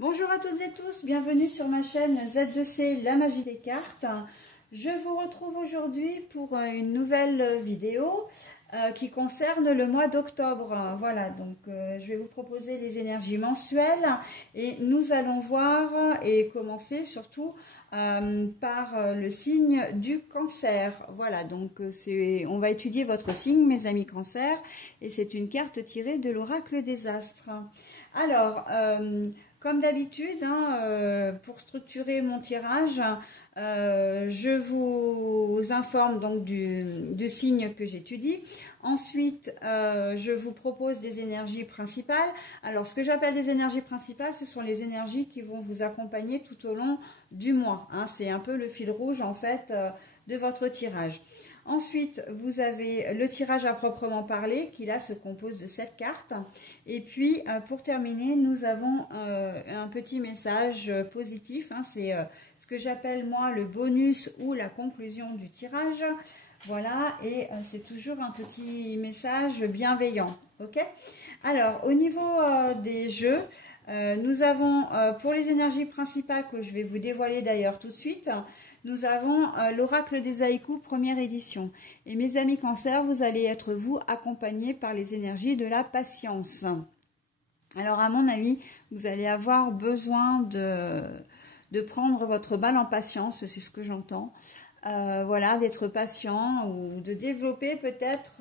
Bonjour à toutes et tous, bienvenue sur ma chaîne Z2C, la magie des cartes. Je vous retrouve aujourd'hui pour une nouvelle vidéo qui concerne le mois d'octobre. Voilà, donc je vais vous proposer les énergies mensuelles et nous allons voir et commencer surtout par le signe du cancer. Voilà, donc on va étudier votre signe, mes amis cancer, et c'est une carte tirée de l'oracle des astres. Alors, comme d'habitude, pour structurer mon tirage, je vous informe donc du signe que j'étudie. Ensuite, je vous propose des énergies principales. Alors, ce que j'appelle des énergies principales, ce sont les énergies qui vont vous accompagner tout au long du mois. C'est un peu le fil rouge, en fait, de votre tirage. Ensuite, vous avez le tirage à proprement parler, qui là se compose de 7 cartes. Et puis, pour terminer, nous avons un petit message positif. C'est ce que j'appelle moi le bonus ou la conclusion du tirage. Voilà, et c'est toujours un petit message bienveillant. Ok? Alors, au niveau des jeux, nous avons pour les énergies principales que je vais vous dévoiler d'ailleurs tout de suite. Nous avons l'oracle des haïkus première édition. Et mes amis cancer, vous allez être vous accompagnés par les énergies de la patience. Alors à mon avis, vous allez avoir besoin de prendre votre mal en patience, c'est ce que j'entends. Voilà, d'être patient ou de développer peut-être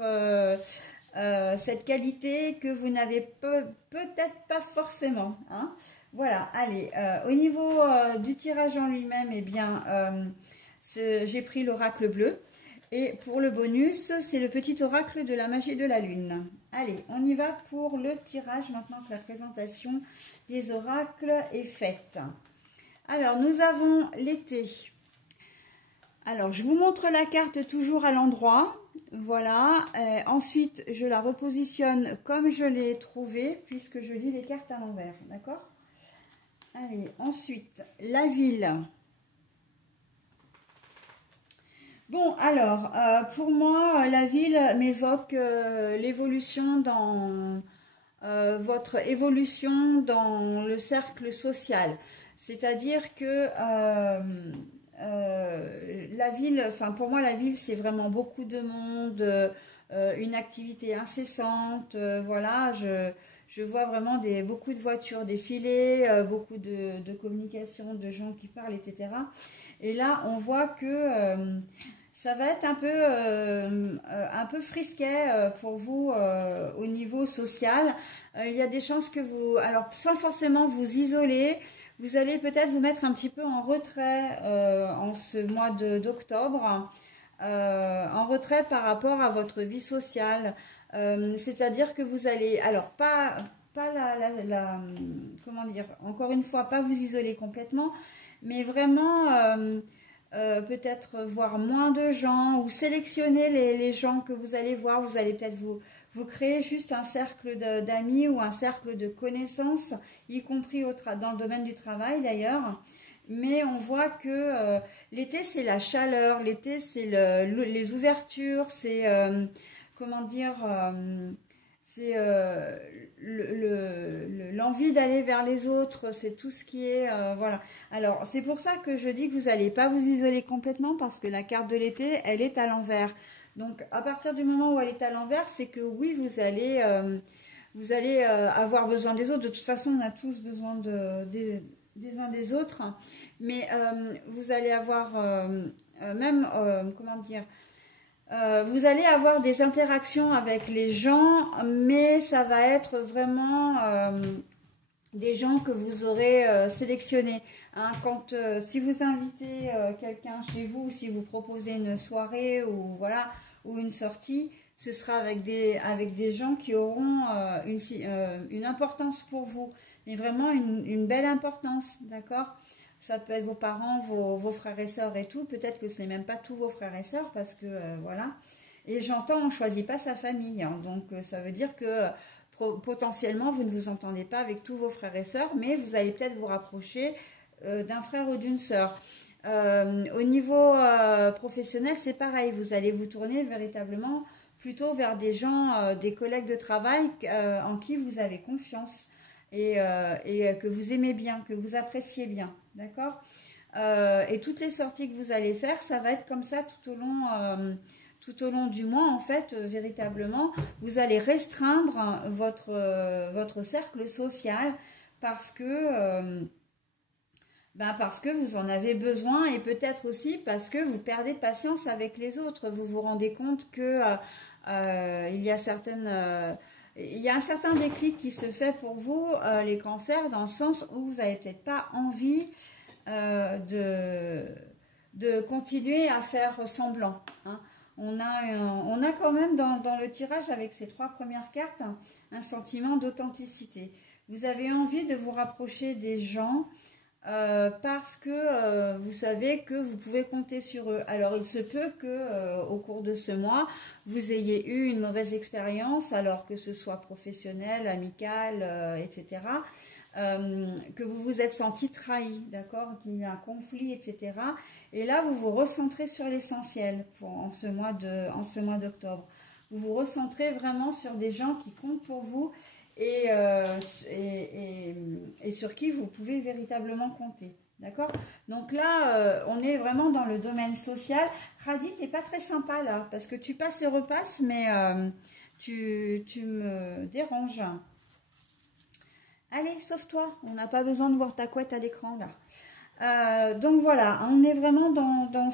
cette qualité que vous n'avez peut-être pas forcément. Voilà, allez, au niveau du tirage en lui-même, eh bien, j'ai pris l'oracle bleu. Et pour le bonus, c'est le petit oracle de la magie de la lune. Allez, on y va pour le tirage maintenant que la présentation des oracles est faite. Alors, nous avons l'été. Alors, je vous montre la carte toujours à l'endroit. Voilà. Ensuite, je la repositionne comme je l'ai trouvée, puisque je lis les cartes à l'envers. D'accord ? Allez, ensuite, la ville. Bon, alors, pour moi, la ville m'évoque l'évolution dans votre évolution dans le cercle social. C'est-à-dire que la ville, enfin pour moi, la ville, c'est vraiment beaucoup de monde, une activité incessante. Voilà, je vois vraiment beaucoup de voitures défiler, beaucoup de communication, de gens qui parlent, etc. Et là, on voit que ça va être un peu frisquet pour vous au niveau social. Il y a des chances que vous, alors sans forcément vous isoler, vous allez peut-être vous mettre un petit peu en retrait en ce mois d'octobre, en retrait par rapport à votre vie sociale. C'est-à-dire que vous allez, alors pas comment dire, encore une fois, pas vous isoler complètement, mais vraiment peut-être voir moins de gens ou sélectionner les gens que vous allez voir. Vous allez peut-être vous créer juste un cercle d'amis ou un cercle de connaissances, y compris dans le domaine du travail d'ailleurs. Mais on voit que l'été, c'est la chaleur, l'été, c'est les ouvertures, c'est, comment dire, c'est l'envie d'aller vers les autres, c'est tout ce qui est, voilà. Alors, c'est pour ça que je dis que vous n'allez pas vous isoler complètement, parce que la carte de l'été, elle est à l'envers. Donc, à partir du moment où elle est à l'envers, c'est que oui, vous allez avoir besoin des autres. De toute façon, on a tous besoin des uns des autres. Mais vous allez avoir comment dire, vous allez avoir des interactions avec les gens, mais ça va être vraiment des gens que vous aurez sélectionnés. Si vous invitez quelqu'un chez vous, si vous proposez une soirée ou voilà, ou une sortie, ce sera avec des gens qui auront une importance pour vous, mais vraiment une belle importance, d'accord ? Ça peut être vos parents, vos frères et sœurs et tout. Peut-être que ce n'est même pas tous vos frères et sœurs parce que, voilà. Et j'entends, on ne choisit pas sa famille. Donc, ça veut dire que potentiellement, vous ne vous entendez pas avec tous vos frères et sœurs, mais vous allez peut-être vous rapprocher d'un frère ou d'une sœur. Au niveau professionnel, c'est pareil. Vous allez vous tourner véritablement plutôt vers des gens, des collègues de travail en qui vous avez confiance. et que vous aimez bien, que vous appréciez bien, d'accord? Et toutes les sorties que vous allez faire, ça va être comme ça tout au long du mois, en fait, véritablement. Vous allez restreindre votre cercle social parce que... parce que vous en avez besoin et peut-être aussi parce que vous perdez patience avec les autres. Vous vous rendez compte que il y a un certain déclic qui se fait pour vous, les cancers, dans le sens où vous n'avez peut-être pas envie de continuer à faire semblant. Hein. On a quand même dans le tirage avec ces 3 premières cartes un sentiment d'authenticité. Vous avez envie de vous rapprocher des gens parce que vous savez que vous pouvez compter sur eux. Alors il se peut que au cours de ce mois vous ayez eu une mauvaise expérience, alors que ce soit professionnelle, amicale, etc. Que vous vous êtes senti trahi, d'accord, qu'il y a eu un conflit, etc. Et là vous vous recentrez sur l'essentiel en ce mois d'octobre. Vous vous recentrez vraiment sur des gens qui comptent pour vous et sur qui vous pouvez véritablement compter. D'accord? Donc là, on est vraiment dans le domaine social. Radit, t'es pas très sympa là, parce que tu passes et repasses, mais tu me déranges. Allez, sauve-toi, on n'a pas besoin de voir ta couette à l'écran là. Donc voilà, on est vraiment dans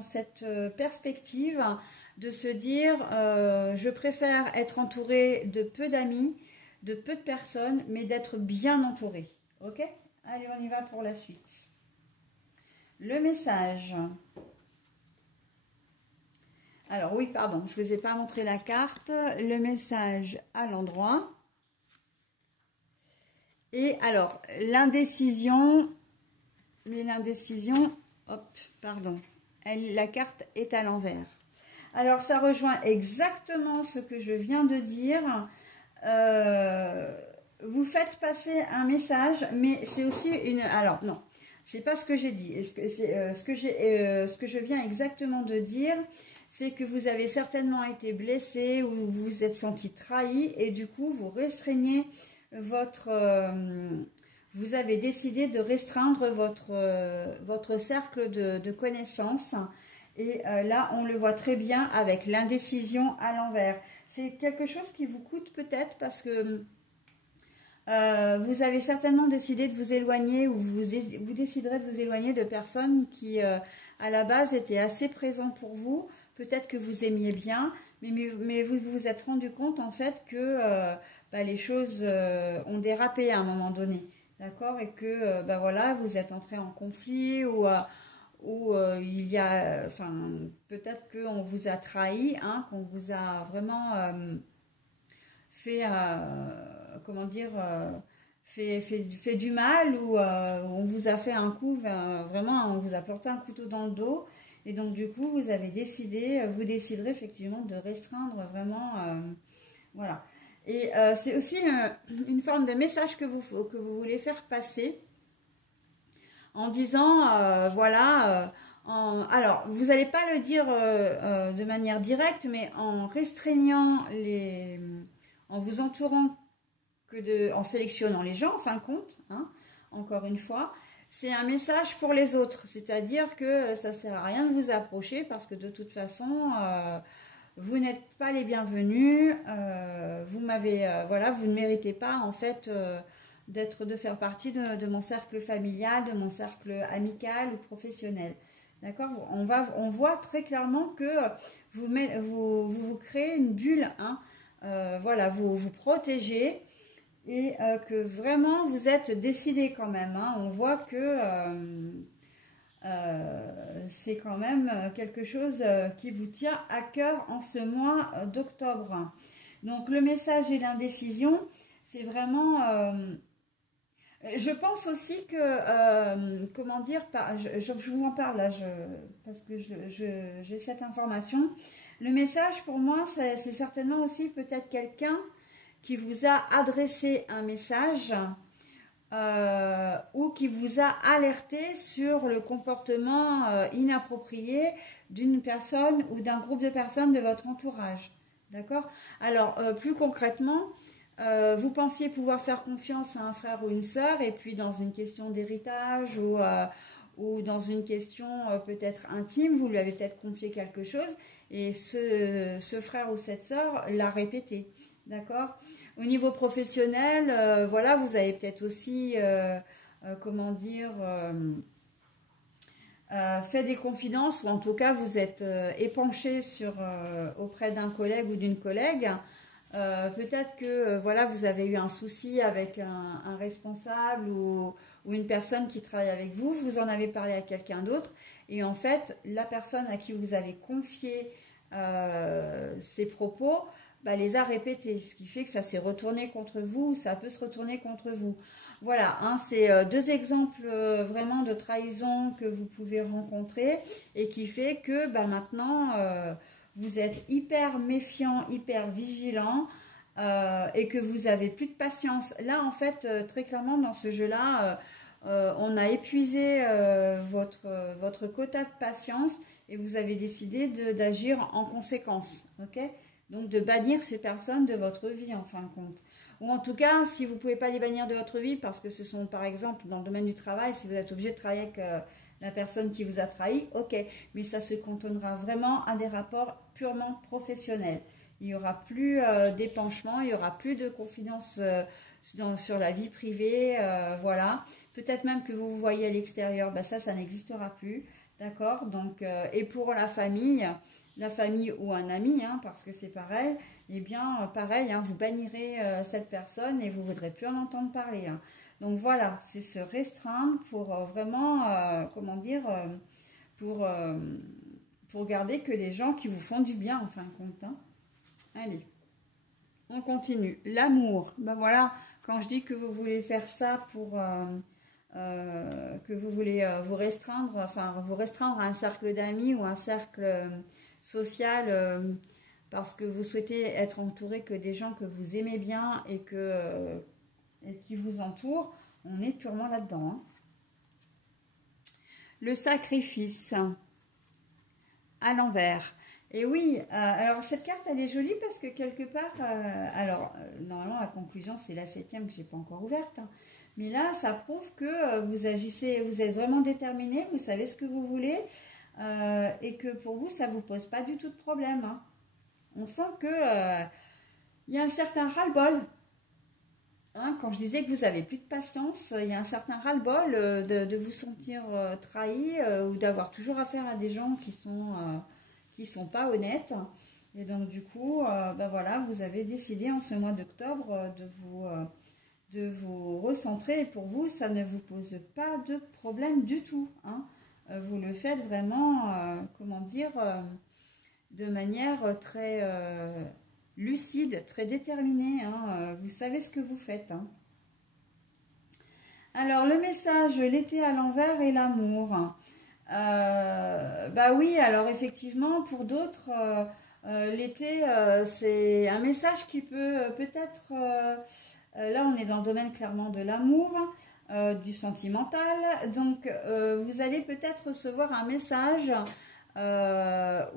cette perspective de se dire je préfère être entouré de peu d'amis, de peu de personnes, mais d'être bien entouré. Ok? Allez, on y va pour la suite. Le message. Alors oui, pardon, je ne vous ai pas montré la carte. Le message à l'endroit. Et alors, l'indécision, hop, pardon, la carte est à l'envers. Alors, ça rejoint exactement ce que je viens de dire. Vous faites passer un message, mais c'est aussi une... Alors, non, c'est pas ce que j'ai dit. Ce que je viens exactement de dire, c'est que vous avez certainement été blessé ou vous vous êtes senti trahi et du coup, vous restreignez vous avez décidé de restreindre votre cercle de connaissances. Et là, on le voit très bien avec l'indécision à l'envers. C'est quelque chose qui vous coûte peut-être parce que vous avez certainement décidé de vous éloigner ou vous déciderez de vous éloigner de personnes qui, à la base, étaient assez présentes pour vous. Peut-être que vous aimiez bien, mais vous vous êtes rendu compte en fait que les choses ont dérapé à un moment donné. D'accord? Et que voilà, vous êtes entré en conflit ou il y a, enfin, peut-être qu'on vous a trahi, hein, qu'on vous a vraiment fait, comment dire, fait du mal ou on vous a fait un coup, vraiment, on vous a planté un couteau dans le dos. Et donc, du coup, vous déciderez effectivement de restreindre vraiment, voilà. Et c'est aussi une forme de message que vous voulez faire passer en disant, voilà, alors, vous n'allez pas le dire de manière directe, mais en restreignant en vous entourant en sélectionnant les gens, en fin de compte, hein, encore une fois, c'est un message pour les autres. C'est-à-dire que ça ne sert à rien de vous approcher parce que de toute façon, vous n'êtes pas les bienvenus. Voilà, vous ne méritez pas en fait de faire partie de mon cercle familial, de mon cercle amical ou professionnel. D'accord? On voit très clairement que vous créez une bulle, hein, voilà, vous protégez et que vraiment vous êtes décidé quand même. Hein. On voit que c'est quand même quelque chose qui vous tient à cœur en ce mois d'octobre. Donc le message et l'indécision, c'est vraiment... je pense aussi que, comment dire, je vous en parle là, parce que j'ai cette information. Le message pour moi, c'est certainement aussi peut-être quelqu'un qui vous a adressé un message ou qui vous a alerté sur le comportement inapproprié d'une personne ou d'un groupe de personnes de votre entourage. D'accord? Alors, plus concrètement, Vous pensiez pouvoir faire confiance à un frère ou une sœur, et puis dans une question d'héritage ou dans une question peut-être intime, vous lui avez peut-être confié quelque chose, et ce frère ou cette sœur l'a répété, d'accord? Au niveau professionnel, voilà, vous avez peut-être aussi, comment dire, fait des confidences, ou en tout cas vous êtes épanché auprès d'un collègue ou d'une collègue. Peut-être que voilà, vous avez eu un souci avec un responsable ou une personne qui travaille avec vous, vous en avez parlé à quelqu'un d'autre, et en fait, la personne à qui vous avez confié ces propos, bah, les a répétés, ce qui fait que ça s'est retourné contre vous, ça peut se retourner contre vous. Voilà, hein, c'est deux exemples vraiment de trahison que vous pouvez rencontrer, et qui fait que bah, maintenant, vous êtes hyper méfiant, hyper vigilant, et que vous avez plus de patience. Là, en fait, très clairement, dans ce jeu-là, on a épuisé votre quota de patience, et vous avez décidé d'agir en conséquence. Ok? Donc, de bannir ces personnes de votre vie, en fin de compte. Ou en tout cas, si vous ne pouvez pas les bannir de votre vie, parce que ce sont, par exemple, dans le domaine du travail, si vous êtes obligé de travailler avec la personne qui vous a trahi, ok. Mais ça se cantonnera vraiment à des rapports purement professionnels. Il n'y aura plus d'épanchement, il n'y aura plus de confidence sur la vie privée, voilà. Peut-être même que vous vous voyez à l'extérieur, ben ça n'existera plus, d'accord? Donc, et pour la famille ou un ami, hein, parce que c'est pareil, eh bien, pareil, hein, vous bannirez cette personne et vous ne voudrez plus en entendre parler. Hein. Donc voilà, c'est se restreindre pour vraiment, comment dire, pour garder que les gens qui vous font du bien, en fin de compte. Hein. Allez, on continue. L'amour, ben voilà, quand je dis que vous voulez faire ça pour... que vous voulez vous restreindre à un cercle d'amis ou un cercle social, parce que vous souhaitez être entouré que des gens que vous aimez bien et qui vous entourent, on est purement là-dedans. Hein. Le sacrifice à l'envers. Et oui, alors cette carte elle est jolie parce que quelque part, normalement la conclusion c'est la 7e que j'ai pas encore ouverte, hein. Mais là ça prouve que vous agissez, vous êtes vraiment déterminé, vous savez ce que vous voulez, et que pour vous ça vous pose pas du tout de problème. Hein. On sent que il y a un certain ras-le-bol. Hein, quand je disais que vous avez plus de patience, il y a un certain ras-le-bol de vous sentir trahi, ou d'avoir toujours affaire à des gens qui sont pas honnêtes. Et donc du coup, ben voilà, vous avez décidé en ce mois d'octobre de vous recentrer. Et pour vous, ça ne vous pose pas de problème du tout. Hein. Vous le faites vraiment, comment dire, de manière très lucide, très déterminée. Hein. Vous savez ce que vous faites. Hein. Alors, le message, l'été à l'envers et l'amour. Bah oui, alors effectivement, pour d'autres, l'été, c'est un message qui peut peut-être... là, on est dans le domaine clairement de l'amour, du sentimental. Donc, vous allez peut-être recevoir un message alors,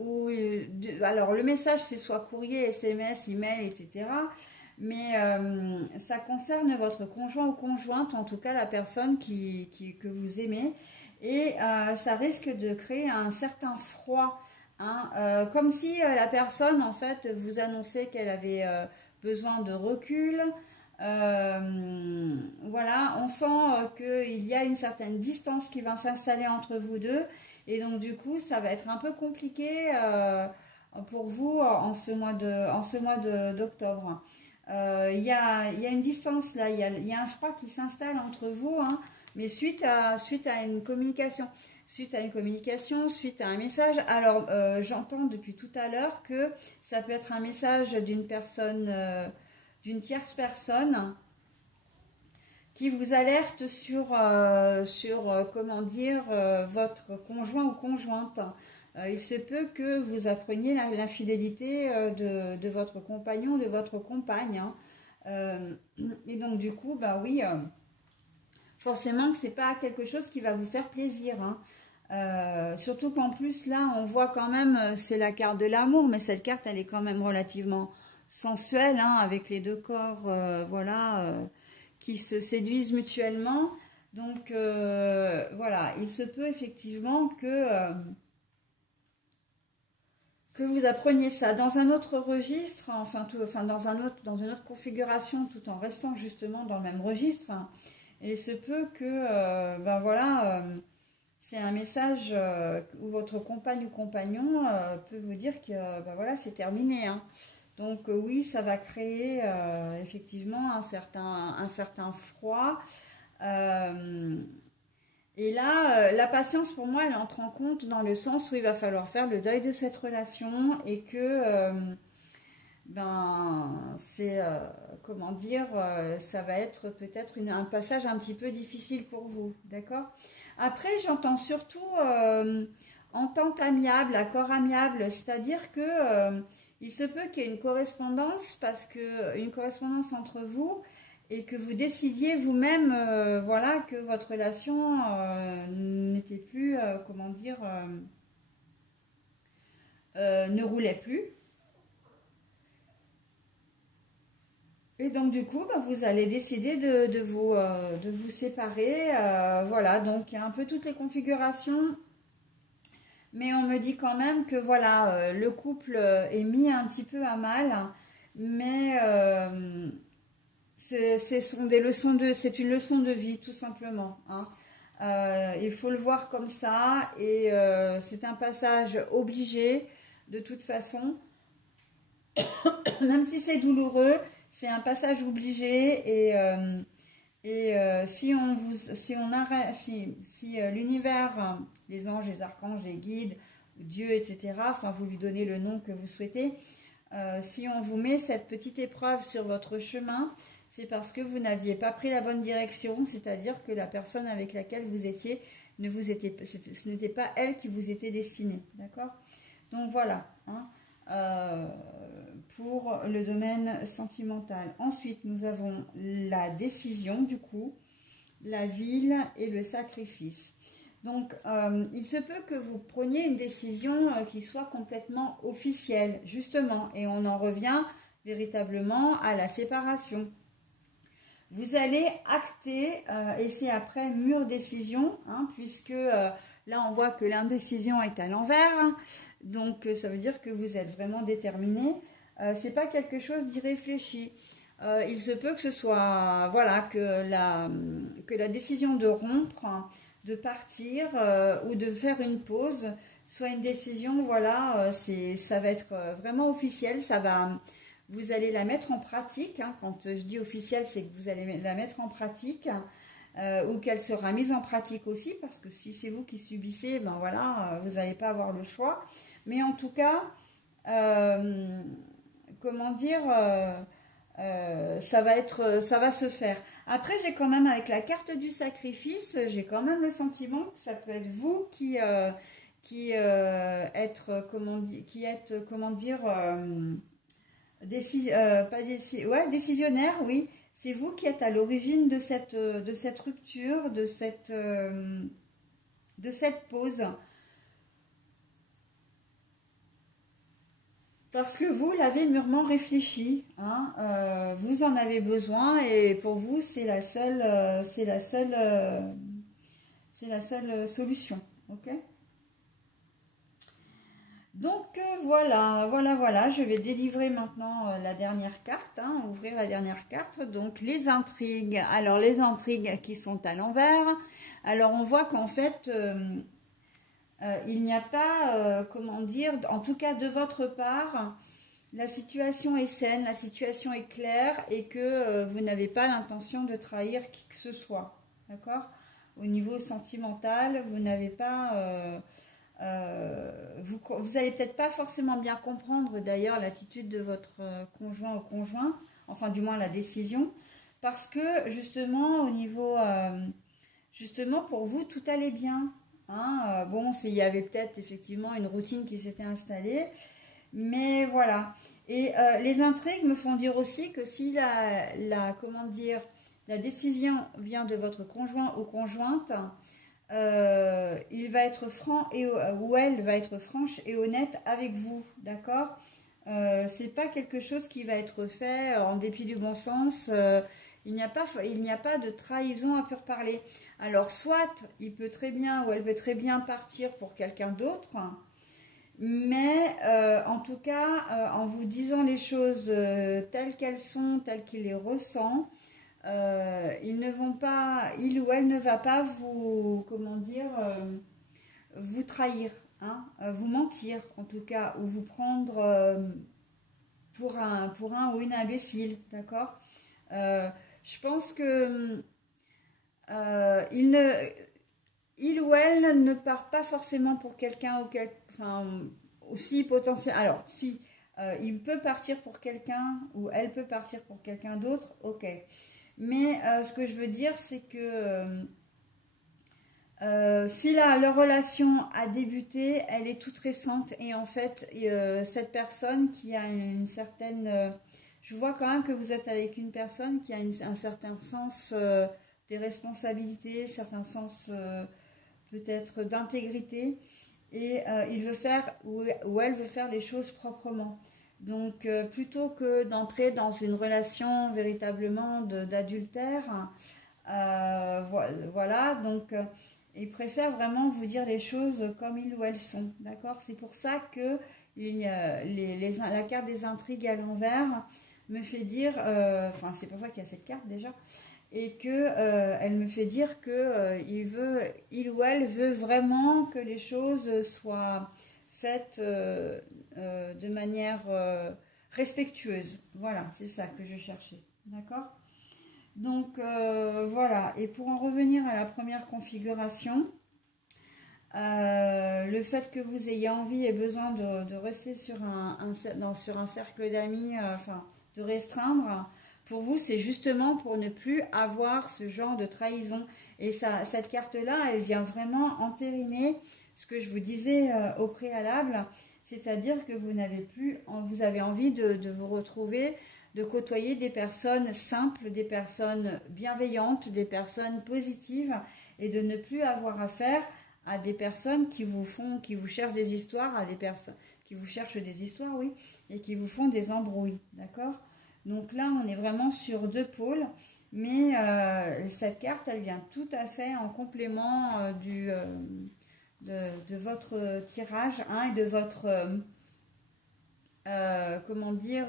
le message, c'est soit courrier, SMS, email, etc. Mais ça concerne votre conjoint ou conjointe, en tout cas la personne que vous aimez. Et ça risque de créer un certain froid, hein, comme si la personne en fait vous annonçait qu'elle avait besoin de recul. Voilà, on sent qu'il y a une certaine distance qui va s'installer entre vous deux, et donc du coup ça va être un peu compliqué pour vous en ce mois d'octobre. Il y a une distance là, il y a un froid qui s'installe entre vous, hein, mais suite à une communication, suite à un message. Alors, j'entends depuis tout à l'heure que ça peut être un message d'une personne, d'une tierce personne, qui vous alerte sur comment dire, votre conjoint ou conjointe. Il se peut que vous appreniez l'infidélité de votre compagnon, de votre compagne. Hein. Et donc, du coup, bah oui... forcément que c'est pas quelque chose qui va vous faire plaisir. Hein. Surtout qu'en plus là on voit quand même, c'est la carte de l'amour, mais cette carte elle est quand même relativement sensuel, hein, avec les deux corps, voilà, qui se séduisent mutuellement. Donc, voilà, il se peut effectivement que vous appreniez ça dans un autre registre, enfin dans une autre configuration, tout en restant justement dans le même registre. Hein. Et il se peut que, ben voilà, c'est un message où votre compagne ou compagnon peut vous dire que, ben voilà, c'est terminé. Hein. Donc oui, ça va créer effectivement un certain froid. Et là, la patience, pour moi, elle entre en compte dans le sens où il va falloir faire le deuil de cette relation et que, ben, c'est, comment dire, ça va être peut-être un passage un petit peu difficile pour vous, d'accord? Après, j'entends surtout entente amiable, accord amiable, c'est-à-dire que il se peut qu'il y ait une correspondance, une correspondance entre vous, et que vous décidiez vous-même, voilà, que votre relation n'était plus, comment dire, ne roulait plus. Et donc du coup, bah, vous allez décider de vous séparer. Voilà, donc il y a un peu toutes les configurations. Mais on me dit quand même que voilà, le couple est mis un petit peu à mal. Mais c'est une leçon de vie, tout simplement. Hein. Il faut le voir comme ça. Et c'est un passage obligé, de toute façon. Même si c'est douloureux, c'est un passage obligé. Si l'univers, les anges, les archanges, les guides, Dieu, etc., enfin vous lui donnez le nom que vous souhaitez, si on vous met cette petite épreuve sur votre chemin, c'est parce que vous n'aviez pas pris la bonne direction, c'est-à-dire que la personne avec laquelle vous étiez, ce n'était pas elle qui vous était destinée, d'accord? Donc voilà, hein, pour le domaine sentimental. Ensuite, nous avons la décision, du coup, la ville et le sacrifice. Donc, il se peut que vous preniez une décision qui soit complètement officielle, justement, et on en revient véritablement à la séparation. Vous allez acter, et c'est après mûre décision, hein, puisque là on voit que l'indécision est à l'envers, hein, donc ça veut dire que vous êtes vraiment déterminé. C'est pas quelque chose d'irréfléchi. Il se peut que ce soit, voilà, que la décision de rompre, hein, de partir ou de faire une pause soit une décision, voilà, ça va être vraiment officiel, vous allez la mettre en pratique, hein. Quand je dis officiel, c'est que vous allez la mettre en pratique, ou qu'elle sera mise en pratique aussi, parce que si c'est vous qui subissez, ben voilà, vous n'allez pas avoir le choix. Mais en tout cas, comment dire, ça va se faire. Après, j'ai quand même, avec la carte du sacrifice, j'ai quand même le sentiment que ça peut être vous qui êtes, comment dire, décisionnaire, oui. C'est vous qui êtes à l'origine de cette rupture, de cette pause. Parce que vous l'avez mûrement réfléchi, hein, vous en avez besoin et pour vous c'est la seule solution, ok? Donc voilà, je vais délivrer maintenant la dernière carte, hein, ouvrir la dernière carte, donc les intrigues. Alors les intrigues qui sont à l'envers, alors on voit qu'en fait il n'y a pas, comment dire, en tout cas de votre part, la situation est saine, la situation est claire et que vous n'avez pas l'intention de trahir qui que ce soit, d'accord? Au niveau sentimental, vous n'avez pas... vous allez peut-être pas forcément bien comprendre d'ailleurs l'attitude de votre conjoint ou conjointe, enfin du moins la décision, parce que justement au niveau... justement pour vous, tout allait bien. Hein, bon, il y avait peut-être effectivement une routine qui s'était installée, mais voilà. Et les intrigues me font dire aussi que si comment dire, la décision vient de votre conjoint ou conjointe, il va être franc ou elle va être franche et honnête avec vous, d'accord? c'est pas quelque chose qui va être fait en dépit du bon sens. Il n'y a pas de trahison à pur parler. Alors, soit il peut très bien ou elle peut très bien partir pour quelqu'un d'autre, mais en tout cas, en vous disant les choses telles qu'elles sont, telles qu'il les ressent, il ou elle ne va pas vous, comment dire, vous trahir, hein, vous mentir en tout cas, ou vous prendre pour un ou une imbécile, d'accord. Je pense que il ne, il ou elle ne part pas forcément pour quelqu'un ou enfin aussi potentiel. Alors si il peut partir pour quelqu'un ou elle peut partir pour quelqu'un d'autre, ok. Mais ce que je veux dire, c'est que si leur relation a débuté, elle est toute récente et en fait, cette personne qui a une certaine... je vois quand même que vous êtes avec une personne qui a un certain sens des responsabilités, certain sens peut-être d'intégrité et il veut faire ou elle veut faire les choses proprement. Donc plutôt que d'entrer dans une relation véritablement d'adultère, voilà, donc ils préfèrent vraiment vous dire les choses comme ils ou elles sont, d'accord. C'est pour ça que la carte des intrigues à l'envers me fait dire, enfin c'est pour ça qu'il y a cette carte déjà, et que elle me fait dire que il ou elle veut vraiment que les choses soient faites de manière respectueuse. Voilà, c'est ça que je cherchais, d'accord. Donc voilà, et pour en revenir à la première configuration, le fait que vous ayez envie et besoin de rester sur sur un cercle d'amis, enfin de restreindre, pour vous c'est justement pour ne plus avoir ce genre de trahison. Et ça, cette carte-là, elle vient vraiment entériner ce que je vous disais au préalable, c'est-à-dire que vous avez envie de vous retrouver, de côtoyer des personnes simples, des personnes bienveillantes, des personnes positives et de ne plus avoir affaire à des personnes qui vous cherchent des histoires, à des personnes qui vous cherchent des histoires, oui, et qui vous font des embrouilles, d'accord. Donc là, on est vraiment sur deux pôles, mais cette carte, elle vient tout à fait en complément de votre tirage, hein, et de votre, comment dire,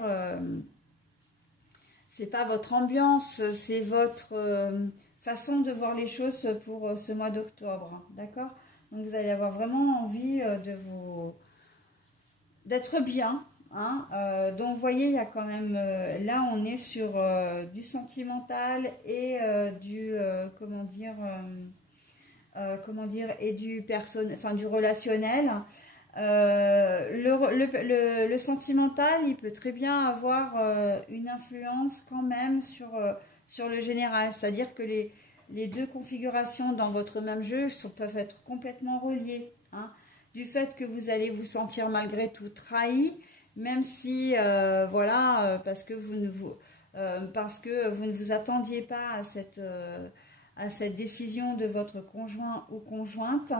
c'est pas votre ambiance, c'est votre façon de voir les choses pour ce mois d'octobre, d'accord. Donc vous allez avoir vraiment envie d'être bien, hein. Donc vous voyez, il y a quand même là on est sur du sentimental et comment dire, et du relationnel. Le sentimental, il peut très bien avoir une influence quand même sur le général. C'est-à-dire que les deux configurations dans votre même jeu peuvent être complètement reliées, hein. Du fait que vous allez vous sentir malgré tout trahi, même si, voilà, parce que vous ne vous attendiez pas à cette décision de votre conjoint ou conjointe,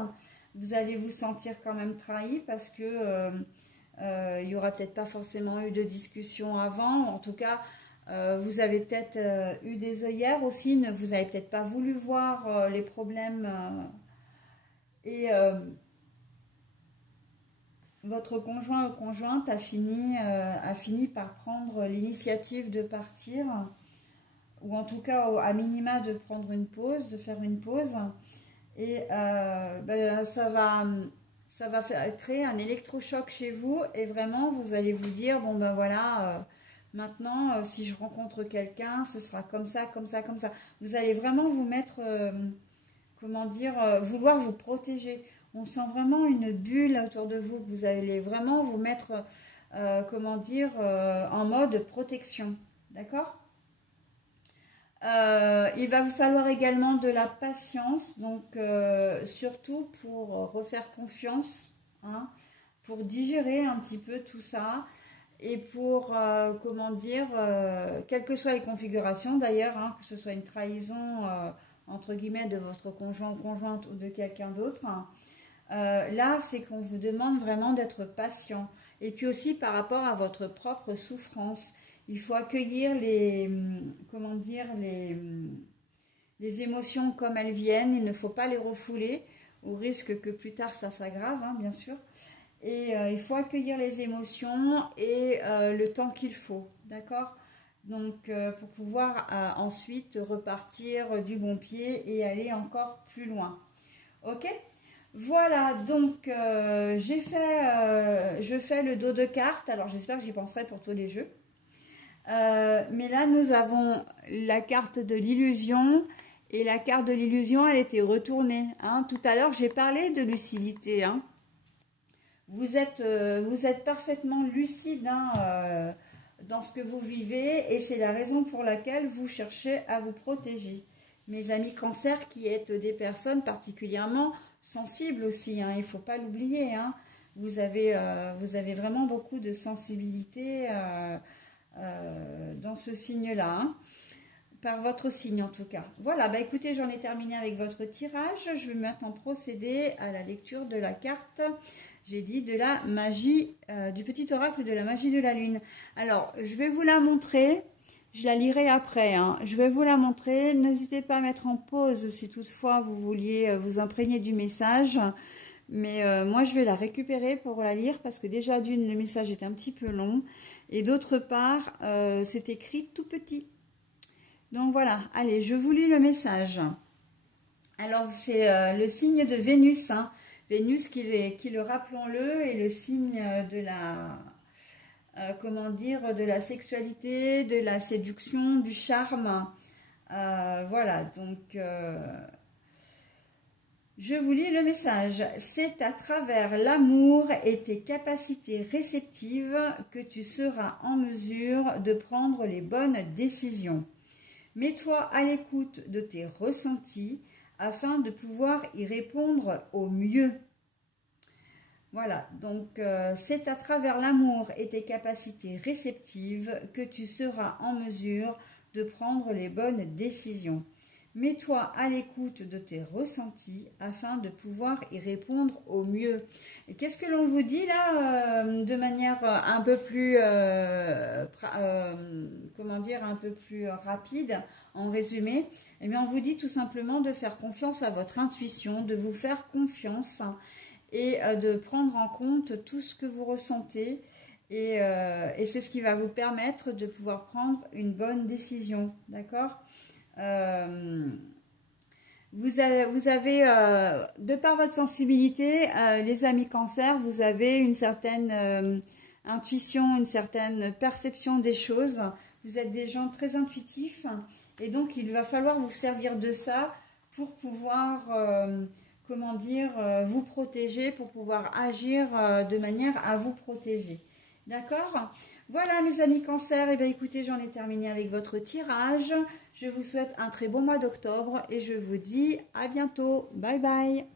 vous allez vous sentir quand même trahi parce que il n'y aura peut-être pas forcément eu de discussion avant. En tout cas, vous avez peut-être eu des œillères aussi. Vous n'avez peut-être pas voulu voir les problèmes et votre conjoint ou conjointe a fini par prendre l'initiative de partir, ou en tout cas à minima de prendre une pause, de faire une pause. Et ça va créer un électrochoc chez vous et vraiment vous allez vous dire, bon ben voilà, maintenant si je rencontre quelqu'un, ce sera comme ça, comme ça, comme ça. Vous allez vraiment vous mettre, comment dire, vouloir vous protéger. On sent vraiment une bulle autour de vous, vous allez vraiment vous mettre, comment dire, en mode protection, d'accord. Il va vous falloir également de la patience, donc surtout pour refaire confiance, hein, pour digérer un petit peu tout ça et pour, comment dire, quelles que soient les configurations d'ailleurs, hein, que ce soit une trahison entre guillemets de votre conjoint ou conjointe ou de quelqu'un d'autre, hein, là c'est qu'on vous demande vraiment d'être patient et puis aussi par rapport à votre propre souffrance. Il faut accueillir les, comment dire, les émotions comme elles viennent, il ne faut pas les refouler, au risque que plus tard ça s'aggrave, hein, bien sûr. Et il faut accueillir les émotions et le temps qu'il faut, d'accord? Donc pour pouvoir ensuite repartir du bon pied et aller encore plus loin. Ok? Voilà, donc je fais le dos de carte. Alors j'espère que j'y penserai pour tous les jeux. Mais là nous avons la carte de l'illusion. Et la carte de l'illusion, elle était retournée. Hein. Tout à l'heure, j'ai parlé de lucidité. Hein. Vous êtes parfaitement lucide, hein, dans ce que vous vivez. Et c'est la raison pour laquelle vous cherchez à vous protéger. Mes amis cancer qui êtes des personnes particulièrement sensibles aussi. Hein, il ne faut pas l'oublier. Hein. Vous avez vraiment beaucoup de sensibilité dans ce signe-là. Hein. Par votre signe en tout cas. Voilà, bah écoutez, j'en ai terminé avec votre tirage. Je vais maintenant procéder à la lecture de la carte, j'ai dit, de la magie, du petit oracle de la magie de la lune. Alors, je vais vous la montrer, je la lirai après. Hein. Je vais vous la montrer, n'hésitez pas à mettre en pause si toutefois vous vouliez vous imprégner du message. Mais moi, je vais la récupérer pour la lire parce que déjà d'une, le message est un petit peu long. Et d'autre part, c'est écrit tout petit. Donc voilà, allez, je vous lis le message. Alors, c'est le signe de Vénus. Hein. Vénus qui, le rappelons-le, est le signe de la, comment dire, de la sexualité, de la séduction, du charme. Voilà, donc, je vous lis le message. C'est à travers l'amour et tes capacités réceptives que tu seras en mesure de prendre les bonnes décisions. Mets-toi à l'écoute de tes ressentis afin de pouvoir y répondre au mieux. Voilà, donc c'est à travers l'amour et tes capacités réceptives que tu seras en mesure de prendre les bonnes décisions. Mets-toi à l'écoute de tes ressentis afin de pouvoir y répondre au mieux. Et qu'est-ce que l'on vous dit là de manière un peu plus, comment dire, un peu plus rapide, en résumé? Eh bien, on vous dit tout simplement de faire confiance à votre intuition, de vous faire confiance et de prendre en compte tout ce que vous ressentez. Et c'est ce qui va vous permettre de pouvoir prendre une bonne décision, d'accord ? Vous avez de par votre sensibilité, les amis cancer, vous avez une certaine intuition, une certaine perception des choses. Vous êtes des gens très intuitifs et donc il va falloir vous servir de ça pour pouvoir, comment dire, vous protéger, pour pouvoir agir de manière à vous protéger. D'accord ? Voilà mes amis cancer, et bien écoutez, j'en ai terminé avec votre tirage. Je vous souhaite un très bon mois d'octobre et je vous dis à bientôt. Bye bye.